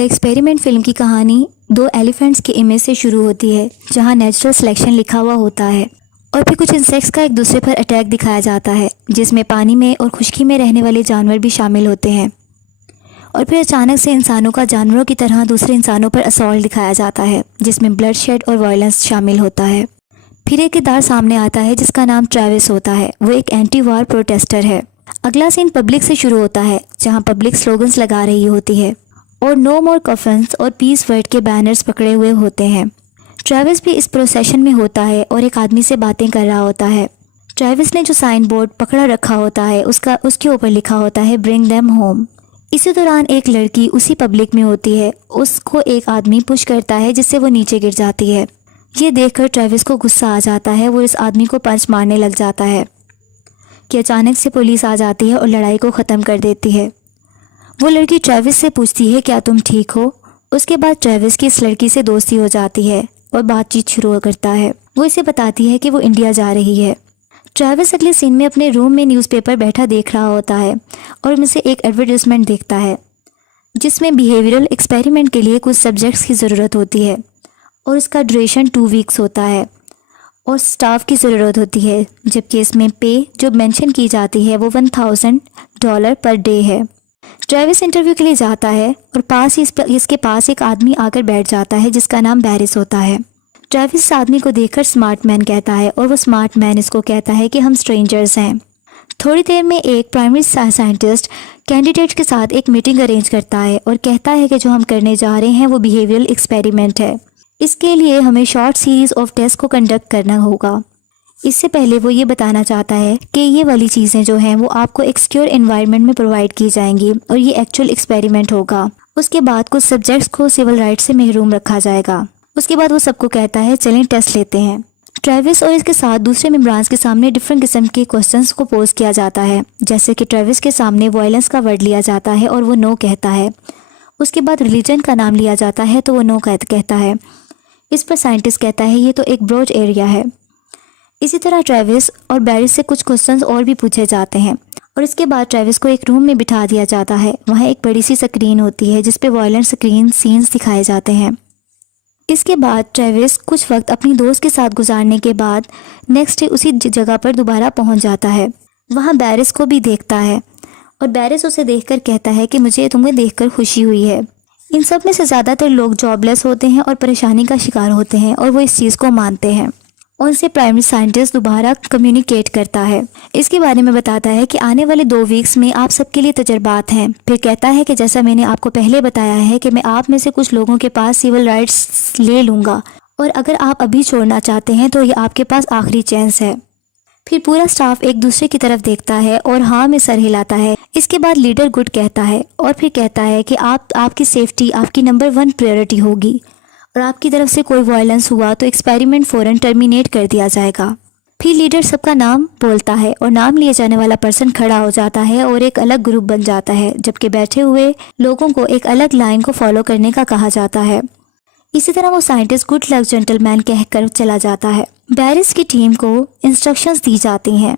The experiment film की कहानी दो एलिफेंट्स के इमेज से शुरू होती है, जहां नेचुरल सिलेक्शन लिखा हुआ होता है और फिर कुछ इंसेक्ट्स का एक दूसरे पर अटैक दिखाया जाता है, जिसमें पानी में और खुश्की में रहने वाले जानवर भी शामिल होते हैं। और फिर अचानक से इंसानों का जानवरों की तरह दूसरे इंसानों पर असॉल्ट दिखाया जाता है, जिसमें ब्लड शेड और वायलेंस शामिल होता है। फिर एक किरदार सामने आता है जिसका नाम ट्रेविस होता है। वो एक एंटी वार प्रोटेस्टर है। अगला सीन पब्लिक से शुरू होता है, जहां पब्लिक स्लोगन्स लगा रही होती है और नो मोर कफन्स और पीस वर्ड के बैनर्स पकड़े हुए होते हैं। ट्रेविस भी इस प्रोसेशन में होता है और एक आदमी से बातें कर रहा होता है। ट्रेविस ने जो साइन बोर्ड पकड़ा रखा होता है उसके ऊपर लिखा होता है ब्रिंग देम होम। इसी दौरान एक लड़की उसी पब्लिक में होती है। उसको एक आदमी पुश करता है जिससे वो नीचे गिर जाती है। ये देखकर ट्रेविस को गुस्सा आ जाता है। वो इस आदमी को पंच मारने लग जाता है कि अचानक से पुलिस आ जाती है और लड़ाई को ख़त्म कर देती है। वो लड़की ट्रेविस से पूछती है क्या तुम ठीक हो। उसके बाद ट्रेविस की इस लड़की से दोस्ती हो जाती है और बातचीत शुरू करता है। वो इसे बताती है कि वो इंडिया जा रही है। ट्रेविस अगले सीन में अपने रूम में न्यूज़पेपर बैठा देख रहा होता है और उनमें से एक एडवर्टाइजमेंट देखता है जिसमें बिहेवियरल एक्सपेरिमेंट के लिए कुछ सब्जेक्ट्स की ज़रूरत होती है और इसका ड्यूरेशन 2 वीक्स होता है और स्टाफ की ज़रूरत होती है, जबकि इसमें पे जो मेंशन की जाती है वो $1000 पर डे है। ट्रेविस इंटरव्यू के लिए जाता है और पास ही इसके पास एक आदमी आकर बैठ जाता है जिसका नाम बैरिस होता है। ट्रेविस इस आदमी को देखकर स्मार्ट मैन कहता है और वो स्मार्ट मैन इसको कहता है कि हम स्ट्रेंजर्स हैं। थोड़ी देर में एक प्राइमरी साइंटिस्ट कैंडिडेट के साथ एक मीटिंग अरेंज करता है और कहता है कि जो हम करने जा रहे हैं वो बिहेवियरल एक्सपेरिमेंट है। इसके लिए हमें शॉर्ट सीरीज़ ऑफ टेस्ट को कंडक्ट करना होगा। इससे पहले वो ये बताना चाहता है कि ये वाली चीज़ें जो हैं वो आपको एक सिक्योर एनवायरनमेंट में प्रोवाइड की जाएंगी और ये एक्चुअल एक्सपेरिमेंट होगा। उसके बाद कुछ सब्जेक्ट्स को सिविल राइट्स से महरूम रखा जाएगा। उसके बाद वो सबको कहता है चलें टेस्ट लेते हैं। ट्रेविस और इसके साथ दूसरे मेंबर्स के सामने डिफरेंट किस्म के क्वेश्चंस को पोज किया जाता है, जैसे कि ट्रेविस के सामने वायलेंस का वर्ड लिया जाता है और वो नो कहता है। उसके बाद रिलीजन का नाम लिया जाता है तो वो नो कहता है। इस पर साइंटिस्ट कहता है ये तो एक ब्रॉड एरिया है। इसी तरह ट्रेविस और बैरिस से कुछ क्वेश्चंस और भी पूछे जाते हैं और इसके बाद ट्रेविस को एक रूम में बिठा दिया जाता है। वहाँ एक बड़ी सी स्क्रीन होती है जिस पे वायलेंट स्क्रीन सीन्स दिखाए जाते हैं। इसके बाद ट्रेविस कुछ वक्त अपनी दोस्त के साथ गुजारने के बाद नेक्स्ट डे उसी जगह पर दोबारा पहुँच जाता है। वहाँ बैरिस को भी देखता है और बैरिस उसे देखकर कहता है कि मुझे तुम्हें देखकर खुशी हुई है। इन सब में से ज़्यादातर लोग जॉबलेस होते हैं और परेशानी का शिकार होते हैं और वो इस चीज़ को मानते हैं। उनसे प्राइमरी साइंटिस्ट दोबारा कम्युनिकेट करता है। इसके बारे में बताता है कि आने वाले 2 वीक्स में आप सबके लिए तजर्बात हैं। फिर कहता है कि जैसा मैंने आपको पहले बताया है कि मैं आप में से कुछ लोगों के पास सिविल राइट्स ले लूँगा और अगर आप अभी छोड़ना चाहते हैं तो ये आपके पास आखिरी चांस है। फिर पूरा स्टाफ एक दूसरे की तरफ देखता है और हाँ में सर हिलाता है। इसके बाद लीडर गुड कहता है और फिर कहता है कि आपकी सेफ्टी आपकी नंबर 1 प्रायोरिटी होगी और आपकी तरफ से कोई वायलेंस हुआ तो एक्सपेरिमेंट फ़ौरन टर्मिनेट कर दिया जाएगा। फिर लीडर सबका नाम बोलता है और नाम लिए जाने वाला पर्सन खड़ा हो जाता है और एक अलग ग्रुप बन जाता है, जबकि बैठे हुए लोगों को एक अलग लाइन को फॉलो करने का कहा जाता है। इसी तरह वो साइंटिस्ट गुड लक जेंटलमैन कहकर चला जाता है। बैरिस की टीम को इंस्ट्रक्शंस दी जाती हैं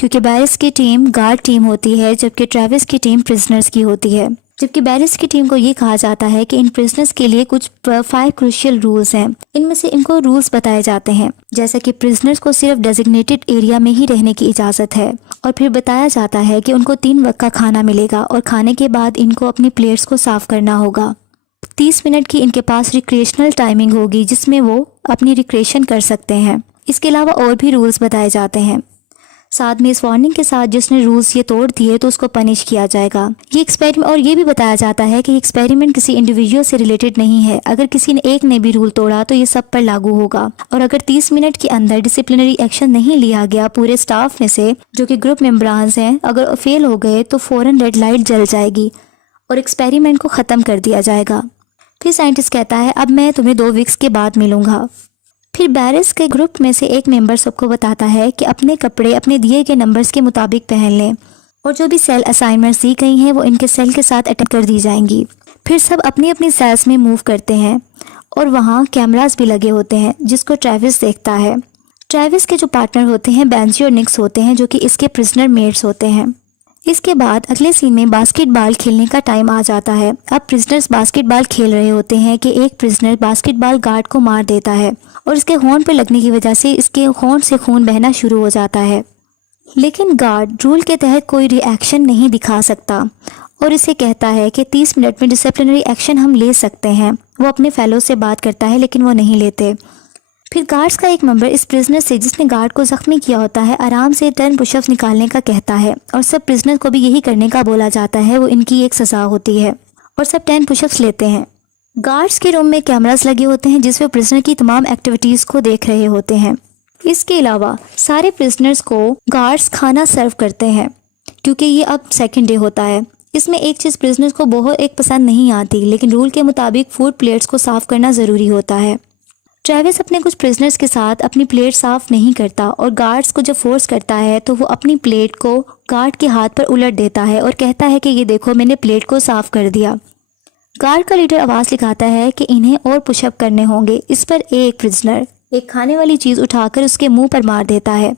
क्योंकि बैरिस की टीम गार्ड टीम होती है जबकि ट्रेविस की टीम प्रिजनर्स की होती है। जबकि बैरिस की टीम को ये कहा जाता है कि इन प्रिजनर्स के लिए कुछ 5 क्रूशियल रूल्स हैं। इनमें से इनको रूल्स बताए जाते हैं, जैसा कि प्रिजनर्स को सिर्फ डेजिग्नेटेड एरिया में ही रहने की इजाज़त है और फिर बताया जाता है कि उनको 3 वक्त का खाना मिलेगा और खाने के बाद इनको अपनी प्लेट्स को साफ करना होगा। 30 मिनट की इनके पास रिक्रिएशनल टाइमिंग होगी जिसमें वो अपनी रिक्रिएशन कर सकते हैं। इसके अलावा और भी रूल्स बताए जाते हैं। साथ में इस वार्निंग के साथ जिसने रूल्स ये तोड़ दिए तो उसको पनिश किया जाएगा। ये एक्सपेरिमेंट और ये भी बताया जाता है कि एक्सपेरिमेंट किसी इंडिविजुअल से रिलेटेड नहीं है। अगर किसी ने एक ने भी रूल तोड़ा तो ये सब पर लागू होगा और अगर 30 मिनट के अंदर डिसिप्लिनरी एक्शन नहीं लिया गया पूरे स्टाफ में से जो कि ग्रुप मेंबर्स हैं, अगर फेल हो गए तो फ़ौरन रेड लाइट जल जाएगी और एक्सपेरिमेंट को ख़त्म कर दिया जाएगा। फिर साइंटिस्ट कहता है अब मैं तुम्हें 2 वीक्स के बाद मिलूंगा। फिर बैरिस के ग्रुप में से एक मेंबर सबको बताता है कि अपने कपड़े अपने दिए गए नंबर्स के मुताबिक पहन लें और जो भी सेल असाइनमेंट्स दी गई हैं वो इनके सेल के साथ अटैच कर दी जाएंगी। फिर सब अपनी अपनी सेल्स में मूव करते हैं और वहाँ कैमरास भी लगे होते हैं जिसको ट्रेविस देखता है। ट्रेविस के जो पार्टनर होते हैं बेंजी और निक्स होते हैं जो कि इसके प्रिजनर मेट्स होते हैं। इसके बाद अगले सीन में बास्केटबॉल खेलने का टाइम आ जाता है। अब प्रिजनर्स बास्केटबॉल खेल रहे होते हैं कि एक प्रिजनर बास्केटबॉल गार्ड को मार देता है और इसके होंठ पर लगने की वजह से इसके होंठ से खून बहना शुरू हो जाता है। लेकिन गार्ड रूल के तहत कोई रिएक्शन नहीं दिखा सकता और इसे कहता है कि 30 मिनट में डिसिप्लिनरी एक्शन हम ले सकते हैं। वो अपने फेलो से बात करता है लेकिन वो नहीं लेते। फिर गार्ड्स का एक मेंबर इस प्रिजनर से जिसने गार्ड को जख्मी किया होता है आराम से 10 पुशअप्स निकालने का कहता है और सब प्रिजनर को भी यही करने का बोला जाता है। वो इनकी एक सज़ा होती है और सब 10 पुशअप्स लेते हैं। गार्ड्स के रूम में कैमरास लगे होते हैं जिसमें प्रिजनर की तमाम एक्टिविटीज़ को देख रहे होते हैं। इसके अलावा सारे प्रिजनर्स को गार्ड्स खाना सर्व करते हैं क्योंकि ये अब सेकेंड डे होता है। इसमें एक चीज़ प्रिजनर्स को बहुत एक पसंद नहीं आती, लेकिन रूल के मुताबिक फूड प्लेट्स को साफ़ करना ज़रूरी होता है। ट्रेविस अपने कुछ प्रिजनर्स के साथ अपनी प्लेट साफ़ नहीं करता और गार्ड्स को जब फोर्स करता है तो वो अपनी प्लेट को गार्ड के हाथ पर उलट देता है और कहता है कि ये देखो मैंने प्लेट को साफ़ कर दिया। गार्ड का लीडर आवाज़ निकालता है कि इन्हें और पुशअप करने होंगे। इस पर एक प्रिजनर एक खाने वाली चीज़ उठाकर उसके मुंह पर मार देता है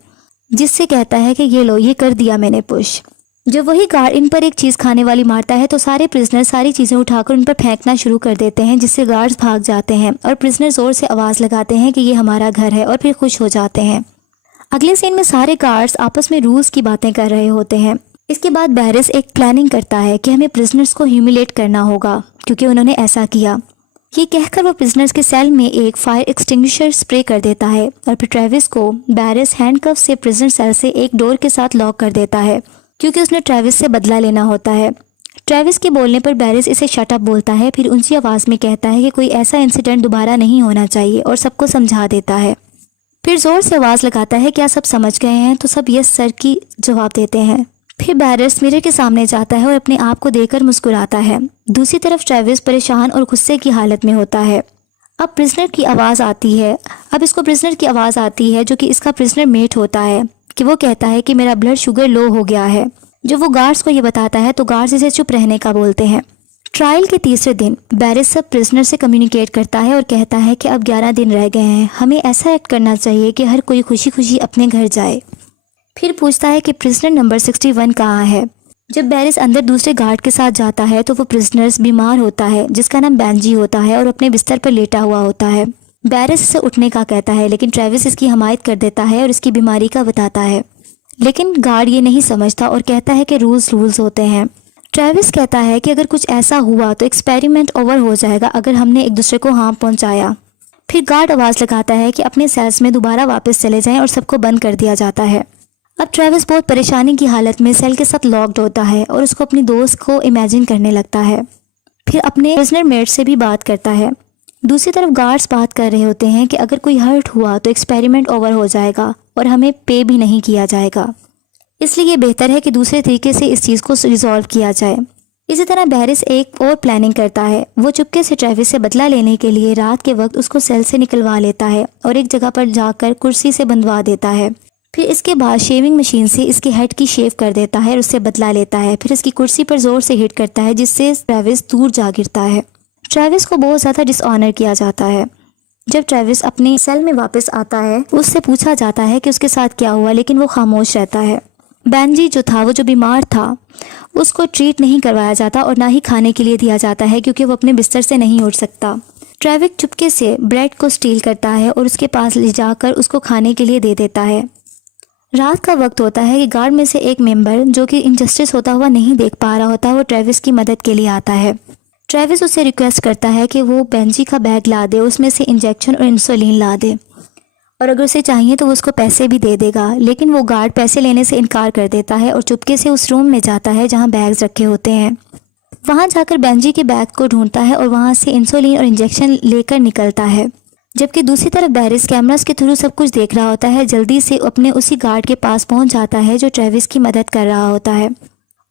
जिससे कहता है कि ये लो, ये कर दिया मैंने पुश। जब वही गार्ड इन पर एक चीज़ खाने वाली मारता है तो सारे प्रिजनर सारी चीज़ें उठाकर उन पर फेंकना शुरू कर देते हैं जिससे गार्ड्स भाग जाते हैं और प्रिजनर ज़ोर से आवाज़ लगाते हैं कि ये हमारा घर है और फिर खुश हो जाते हैं। अगले सीन में सारे गार्ड्स आपस में रूल्स की बातें कर रहे होते हैं। इसके बाद बैरिस एक प्लानिंग करता है कि हमें प्रिजनर्स को ह्यूमिलेट करना होगा क्योंकि उन्होंने ऐसा किया। ये कहकर वो प्रिजनर्स के सेल में एक फायर एक्सटिंग्विशर स्प्रे कर देता है और फिर ट्रेविस को बैरिस हैंडकफ से प्रिजनर सेल से एक डोर के साथ लॉक कर देता है क्योंकि उसने ट्रेविस से बदला लेना होता है। ट्रेविस के बोलने पर बैरिस इसे शट अप बोलता है, फिर ऊंची आवाज़ में कहता है कि कोई ऐसा इंसिडेंट दोबारा नहीं होना चाहिए और सबको समझा देता है। फिर ज़ोर से आवाज़ लगाता है क्या सब समझ गए हैं, तो सब यस सर की जवाब देते हैं। फिर बैरिस मिरर के सामने जाता है और अपने आप को देखकर मुस्कुराता है। दूसरी तरफ ट्रेविस परेशान और गुस्से की हालत में होता है। अब प्रिजनर की आवाज़ आती है। अब इसको प्रिजनर की आवाज़ आती है जो कि इसका प्रिजनर मेट होता है कि वो कहता है कि मेरा ब्लड शुगर लो हो गया है। जब वो गार्ड्स को ये बताता है तो गार्ड्स इसे चुप रहने का बोलते हैं। ट्रायल के तीसरे दिन बैरिस सब प्रिजनर से कम्युनिकेट करता है और कहता है कि अब 11 दिन रह गए हैं, हमें ऐसा एक्ट करना चाहिए कि हर कोई खुशी खुशी अपने घर जाए। फिर पूछता है कि प्रिजनर नंबर 61 कहाँ है। जब बैरिस अंदर दूसरे गार्ड के साथ जाता है तो वो प्रिजनर्स बीमार होता है जिसका नाम बेंजी होता है और अपने बिस्तर पर लेटा हुआ होता है। बैरिस इसे उठने का कहता है लेकिन ट्रेविस इसकी हमायत कर देता है और इसकी बीमारी का बताता है, लेकिन गार्ड ये नहीं समझता और कहता है कि रूल्स होते हैं। ट्रेविस कहता है कि अगर कुछ ऐसा हुआ तो एक्सपेरिमेंट ओवर हो जाएगा अगर हमने एक दूसरे को हार्म पहुंचाया। फिर गार्ड आवाज़ लगाता है कि अपने सेल्स में दोबारा वापस चले जाएं और सबको बंद कर दिया जाता है। अब ट्रेविस बहुत परेशानी की हालत में सेल के साथ लॉक्ड होता है और उसको अपनी दोस्त को इमेजिन करने लगता है। फिर अपने प्रिजनर मेट से भी बात करता है। दूसरी तरफ गार्ड्स बात कर रहे होते हैं कि अगर कोई हर्ट हुआ तो एक्सपेरिमेंट ओवर हो जाएगा और हमें पे भी नहीं किया जाएगा, इसलिए ये बेहतर है कि दूसरे तरीके से इस चीज़ को रिजॉल्व किया जाए। इसी तरह बैरिस एक और प्लानिंग करता है। वो चुपके से ट्रेविस से बदला लेने के लिए रात के वक्त उसको सेल से निकलवा लेता है और एक जगह पर जाकर कुर्सी से बंधवा देता है। फिर इसके बाद शेविंग मशीन से इसके हेड की शेव कर देता है और उससे बदला लेता है। फिर इसकी कुर्सी पर जोर से हिट करता है जिससे ट्रेविस दूर जा गिरता है। ट्रेविस को बहुत ज़्यादा डिसऑनर किया जाता है। जब ट्रेविस अपने सेल में वापस आता है उससे पूछा जाता है कि उसके साथ क्या हुआ, लेकिन वो खामोश रहता है। बेंजी जो था, वो जो बीमार था, उसको ट्रीट नहीं करवाया जाता और ना ही खाने के लिए दिया जाता है क्योंकि वो अपने बिस्तर से नहीं उठ सकता। ट्रेविस चुपके से ब्रेड को स्टील करता है और उसके पास ले जाकर उसको खाने के लिए दे देता है। रात का वक्त होता है कि गार्ड में से एक मेंबर जो कि इनजस्टिस होता हुआ नहीं देख पा रहा होता, वो ट्रेविस की मदद के लिए आता है। ट्रेविस उससे रिक्वेस्ट करता है कि वो बेंजी का बैग ला दे, उसमें से इंजेक्शन और इंसुलिन ला दे और अगर उसे चाहिए तो वो उसको पैसे भी दे देगा। लेकिन वो गार्ड पैसे लेने से इनकार कर देता है और चुपके से उस रूम में जाता है जहाँ बैग्स रखे होते हैं। वहाँ जाकर बेंजी के बैग को ढूंढता है और वहाँ से इंसुलिन और इंजेक्शन लेकर निकलता है। जबकि दूसरी तरफ बैरिस कैमरास के थ्रू सब कुछ देख रहा होता है। जल्दी से अपने उसी गार्ड के पास पहुँच जाता है जो ट्रेविस की मदद कर रहा होता है।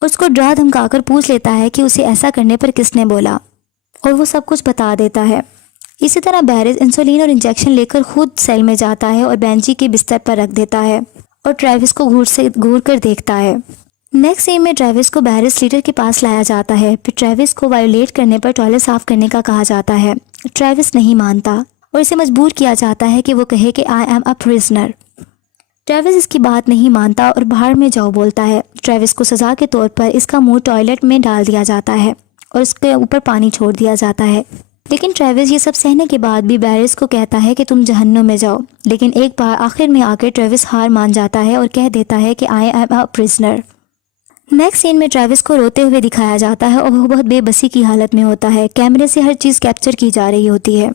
उसको डरा धमकाकर पूछ लेता है कि उसे ऐसा करने पर किसने बोला और वो सब कुछ बता देता है। इसी तरह बैरिस इंसुलिन और इंजेक्शन लेकर खुद सेल में जाता है और बेंजी के बिस्तर पर रख देता है और ट्रेविस को घूर कर देखता है। नेक्स्ट सीन में ट्रेविस को बैरिस लीडर के पास लाया जाता है। फिर ट्रेविस को वायोलेट करने पर टॉयलेट साफ करने का कहा जाता है। ट्रेविस नहीं मानता और इसे मजबूर किया जाता है कि वो कहे कि I am a prisoner. Travis इसकी बात नहीं मानता और बाहर में जाओ बोलता है। ट्रेविस को सज़ा के तौर पर इसका मुंह टॉयलेट में डाल दिया जाता है और उसके ऊपर पानी छोड़ दिया जाता है। लेकिन ट्रेविस ये सब सहने के बाद भी बैरिस को कहता है कि तुम जहन्नुम में जाओ। लेकिन एक बार आखिर में आकर ट्रेविस हार मान जाता है और कह देता है कि I am a prisoner. Next scene में ट्रेविस को रोते हुए दिखाया जाता है और वो बहुत बेबसी की हालत में होता है। कैमरे से हर चीज़ कैप्चर की जा रही होती है।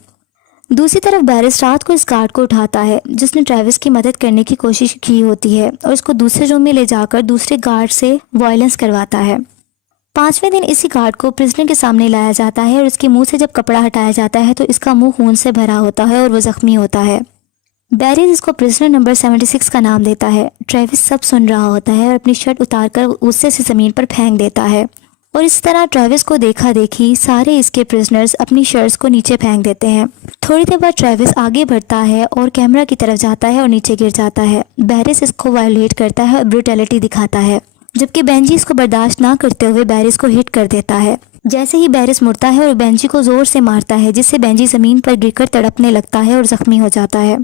दूसरी तरफ बैरिस रात को इस गार्ड को उठाता है जिसने ट्रेविस की मदद करने की कोशिश की होती है और इसको दूसरे रूम में ले जाकर दूसरे गार्ड से वायलेंस करवाता है। 5वें दिन इसी गार्ड को प्रिजनर के सामने लाया जाता है और इसके मुंह से जब कपड़ा हटाया जाता है तो इसका मुंह खून से भरा होता है और वो जख्मी होता है। बैरिस इसको प्रिजनर नंबर 76 का नाम देता है। ट्रेविस सब सुन रहा होता है और अपनी शर्ट उतारकर गुस्से से ज़मीन पर फेंक देता है और इस तरह ट्रेविस को देखा देखी सारे इसके प्रिजनर्स अपनी शर्ट्स को नीचे फेंक देते हैं। थोड़ी देर बाद ट्रेविस आगे बढ़ता है और कैमरा की तरफ जाता है और नीचे गिर जाता है। बैरिस इसको वायलेट करता है और ब्रूटैलिटी दिखाता है, जबकि बेंजी इसको बर्दाश्त ना करते हुए बैरिस को हिट कर देता है। जैसे ही बैरिस मुड़ता है और बेंजी को जोर से मारता है जिससे बेंजी ज़मीन पर गिरकर तड़पने लगता है और ज़ख्मी हो जाता है।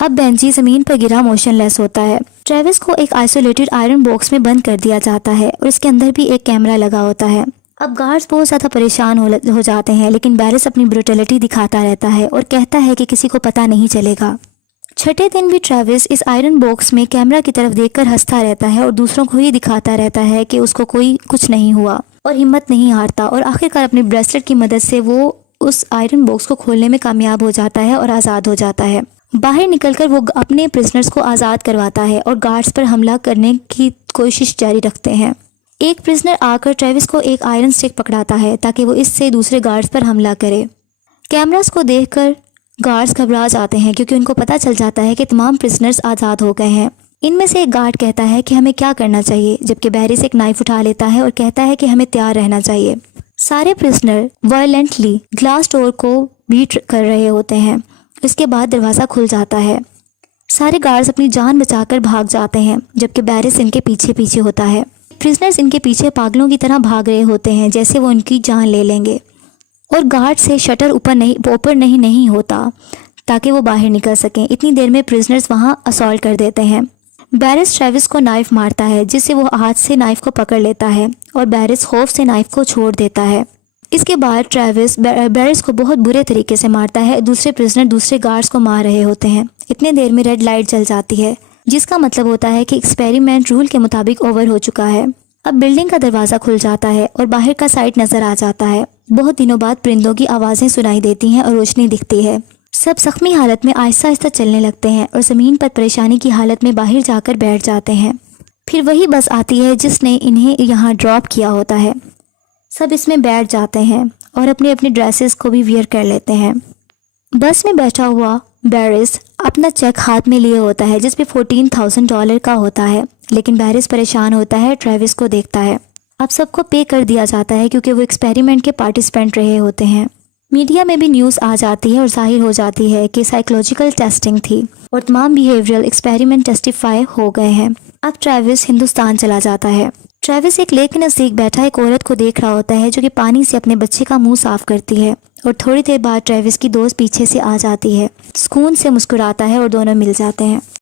अब बेंजी ज़मीन पर गिरा मोशनलेस होता है। ट्रेविस को एक आइसोलेटेड आयरन बॉक्स में बंद कर दिया जाता है और इसके अंदर भी एक कैमरा लगा होता है। अब गार्ड्स बहुत ज़्यादा परेशान हो जाते हैं, लेकिन बैरिस अपनी ब्रूटैलिटी दिखाता रहता है और कहता है कि किसी को पता नहीं चलेगा। छठे दिन भी ट्रेविस इस आयरन बॉक्स में कैमरा की तरफ देखकर हंसता रहता है और दूसरों को ही दिखाता रहता है कि उसको कोई कुछ नहीं हुआ और हिम्मत नहीं हारता और आखिरकार अपनी ब्रेसलेट की मदद से वो उस आयरन बॉक्स को खोलने में कामयाब हो जाता है और आज़ाद हो जाता है। बाहर निकलकर वो अपने प्रिजनर्स को आज़ाद करवाता है और गार्ड्स पर हमला करने की कोशिश जारी रखते हैं। एक प्रिजनर आकर ट्रेविस को एक आयरन स्टिक पकड़ाता है ताकि वो इससे दूसरे गार्ड्स पर हमला करे। कैमरास को देखकर गार्ड्स घबरा जाते हैं क्योंकि उनको पता चल जाता है कि तमाम प्रिजनर्स आज़ाद हो गए हैं। इनमें से एक गार्ड कहता है कि हमें क्या करना चाहिए, जबकि बैरिस एक नाइफ उठा लेता है और कहता है कि हमें तैयार रहना चाहिए। सारे प्रिजनर वायलेंटली ग्लास डोर को बीट कर रहे होते हैं। इसके बाद दरवाज़ा खुल जाता है। सारे गार्ड्स अपनी जान बचाकर भाग जाते हैं, जबकि बैरिस इनके पीछे पीछे होता है। प्रिजनर्स इनके पीछे पागलों की तरह भाग रहे होते हैं जैसे वो उनकी जान ले लेंगे और गार्ड से शटर ऊपर नहीं होता ताकि वो बाहर निकल सकें। इतनी देर में प्रिजनर्स वहाँ असॉल्ट कर देते हैं। बैरिस ट्रेविस को नाइफ मारता है जिससे वो हाथ से नाइफ को पकड़ लेता है और बैरिस खौफ से नाइफ को छोड़ देता है। इसके बाद ट्रेविस बैरिस को बहुत बुरे तरीके से मारता है। दूसरे प्रिजनर दूसरे गार्ड्स को मार रहे होते हैं। इतने देर में रेड लाइट जल जाती है जिसका मतलब होता है कि एक्सपेरिमेंट रूल के मुताबिक ओवर हो चुका है। अब बिल्डिंग का दरवाज़ा खुल जाता है और बाहर का साइड नज़र आ जाता है। बहुत दिनों बाद परिंदों की आवाज़ें सुनाई देती हैं और रोशनी दिखती है। सब जख्मी हालत में आहिस्ता आहिस्ता चलने लगते हैं और ज़मीन पर परेशानी की हालत में बाहर जाकर बैठ जाते हैं। फिर वही बस आती है जिसने इन्हें यहाँ ड्रॉप किया होता है। सब इसमें बैठ जाते हैं और अपने अपने ड्रेसेस को भी वियर कर लेते हैं। बस में बैठा हुआ बैरिस अपना चेक हाथ में लिए होता है जिस पे $14,000 का होता है, लेकिन बैरिस परेशान होता है, ट्रेविस को देखता है। अब सबको पे कर दिया जाता है क्योंकि वो एक्सपेरिमेंट के पार्टिसिपेंट रहे होते हैं। मीडिया में भी न्यूज़ आ जाती है और जाहिर हो जाती है कि साइकोलॉजिकल टेस्टिंग थी और तमाम बिहेवियरल एक्सपेरिमेंट टेस्टिफाई हो गए हैं। अब ट्रेविस हिंदुस्तान चला जाता है। ट्रेविस एक लेक के नज़दीक बैठा एक औरत को देख रहा होता है जो कि पानी से अपने बच्चे का मुंह साफ करती है और थोड़ी देर बाद ट्रेविस की दोस्त पीछे से आ जाती है, सुकून से मुस्कुराता है और दोनों मिल जाते हैं।